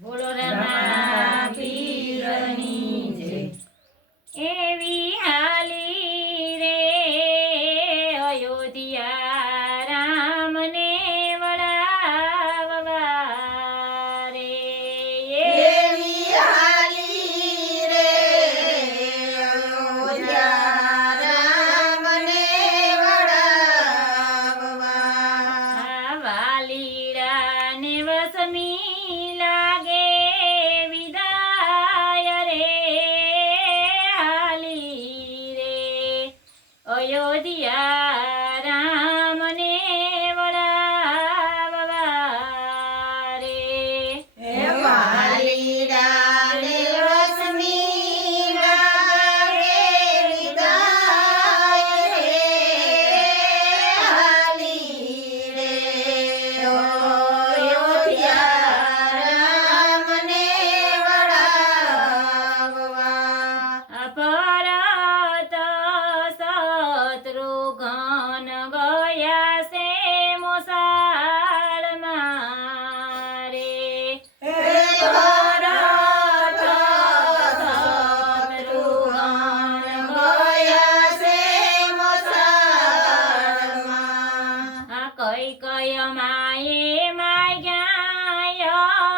બોલો રમા પીરની જય. એવી હાલી રે અયોધ્યા રામને વળાવવા રે. એવી હાલી રે અયોધ્યા રામને વળાવવા. આ વાલીડાને વસમી લાગે વિદાય રે હાલી રે અયોધ્યા રામને વળાવવા રે. હે વાલીડાને વસમી લાગે વિદાય રે હાલી રે અયોધ્યા રામને વળાવવા. ભરત શત્રુઘ્ન ગયા છે મોસાળમાં રે. હે ભરત શત્રુઘ્ન ગયા છે મોસાળમાં. આ કઈ કય માએ માગ્યા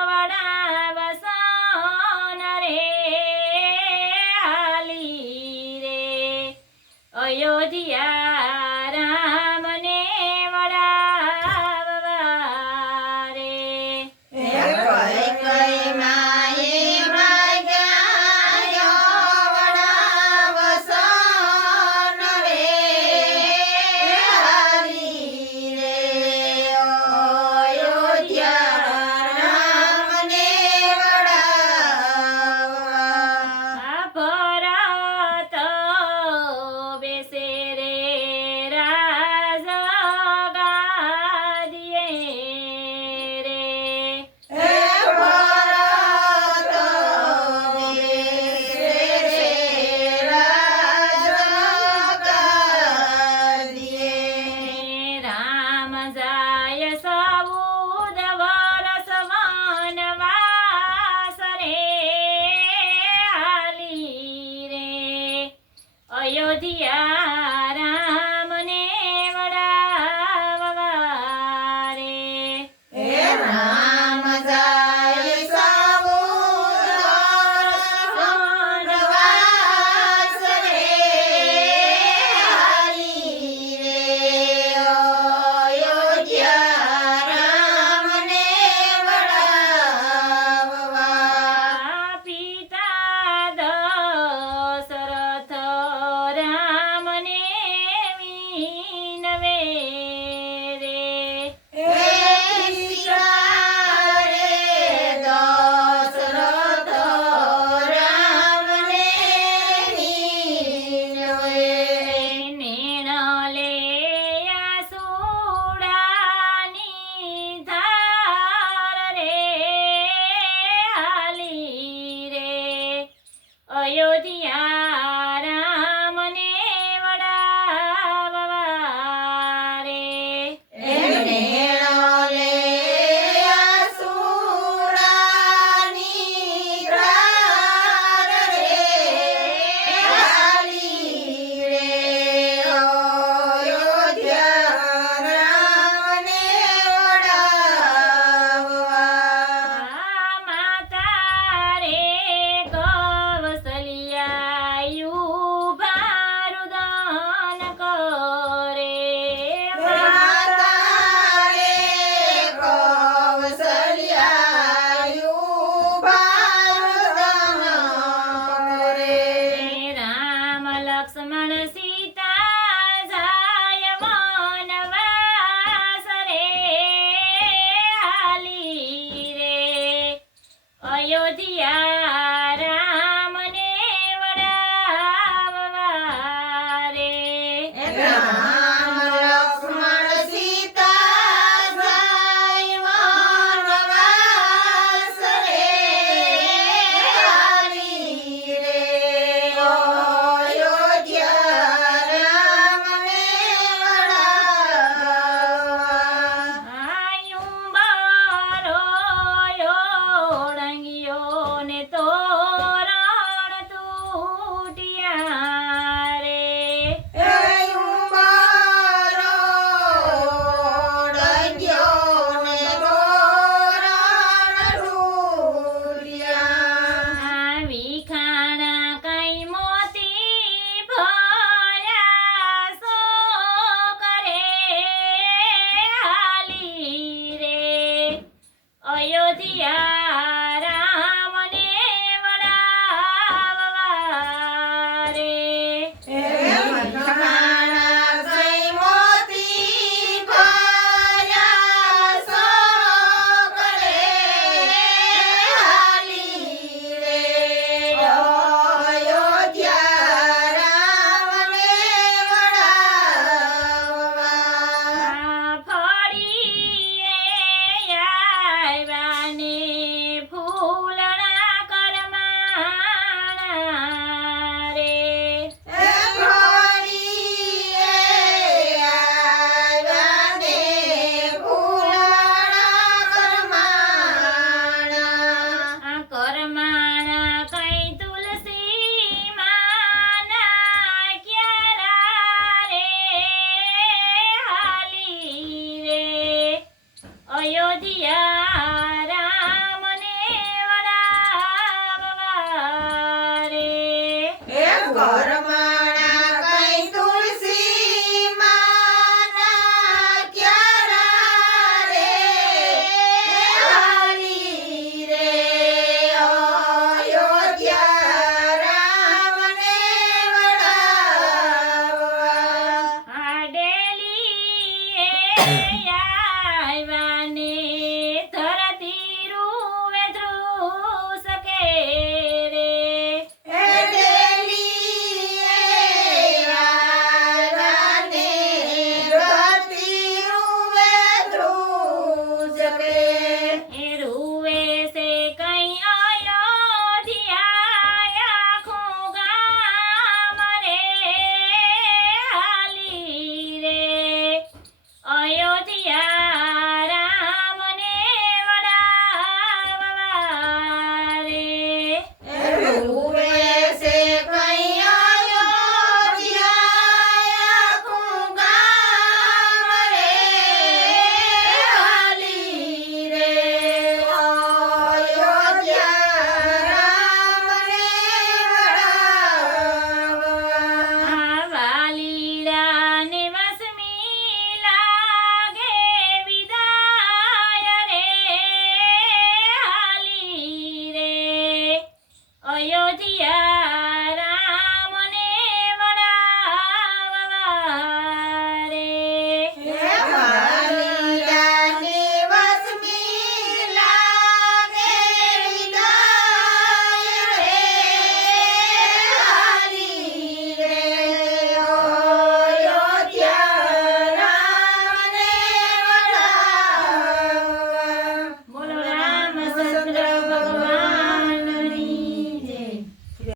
વડાવસન રે હાલી રે અયોધ્યા રામને વળાવવા રે. હે કઈ કઈ માએ માગ્યા વડાવસન રે હાલી રે અયોધ્યા રામને વળાવવા. આ ભરત બેસે રે રાજ ગાદીએ રે. હે ભરત બેસે રે રાજગાદીએ. રામ જાય સૌદ વરસ વનવાસ રે હાલી રે અયોધ્યા રામને વળાવવા રે. હે રામ જાય વનવાસ રે હાલી રે અયોધ્યા રામને વળાવવા. પિતા દશરથ રામને વિનવે રે. હે પિતા રે દશરથ રામને વિનવે. નેણ લે આસુડાની ધાર રે હાલી રે અયોધ્યા રામને વળાવવા રે. એમને લે આસુડાની ધાર રે હાલી રે અયોધ્યા રામને વળાવવા. માતા રે કૌશલ્યાયું ભારુદાન કરે. માતા રે કૌશલ્યાયું ભારદાન કરે. રામ લક્ષ્મણ સીતા જાય વનવાસ રે હાલી રે અયોધ્યા